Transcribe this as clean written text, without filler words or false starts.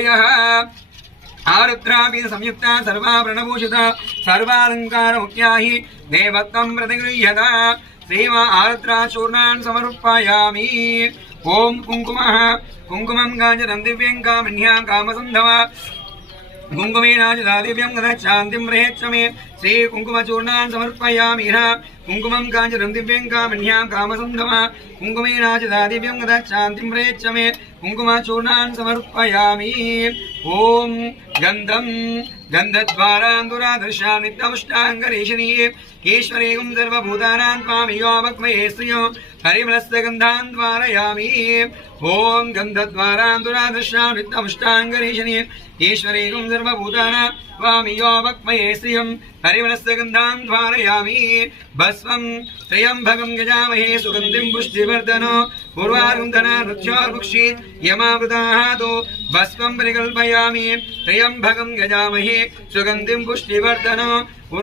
समर्पयामयावयः आरुद्रापि संयुक्ता सर्वाभरणभूषिता सर्वालङ्कारमुख्या हि देवत्वं प्रतिगृह्यता श्रीमा आरुद्राचूर्णान् समर्पयामि। ओम कुङ्कुमः कुङ्कुमं गाञ्जनं दिव्यं कामन्यां कामसन्धव कुङ्कुमेनाजिता दिव्यं गतच्छान्तिं प्रेच्छ मे श्रीकुङ्कुमचूर्णान् समर्पयामि। कुङ्कुमं काञ्चनं दिव्यं कामन्यां कामसन्धव कुङ्कुमेनाजिता दिव्यं गतच्छान्तिं प्रेच्छ मे कुङ्कुमचूर्णान् समर्पयामि। ओम गन्धं गन्धद्वारान्दुरादर्शा नित्यमुष्टाङ्गरेशनी ईश्वरेगुं सर्वभूतानां त्वामियो वक्मये श्रियो हरिमलस्य गन्धान् द्वारयामि। ओम गन्धद्वारान्दुरादर्शा नित्यमुष्टाङ्गरेशनी ईश्वरेगुं सर्वभूतानां त्वामियो वक्मये श्रियं हरिमलस्य गन्धान् द्वारयामि। भस्वं त्र्यम्बकं यजामहे सुगन्धिं पुष्टिवर्धनो पूर्वारुन्धना रुच्योर्मुक्षि यमावृताहातो भस्वं परिकल्पयामि। त्र्यम्बकं यजामहे सुगन्धिं पुष्टिवर्धनो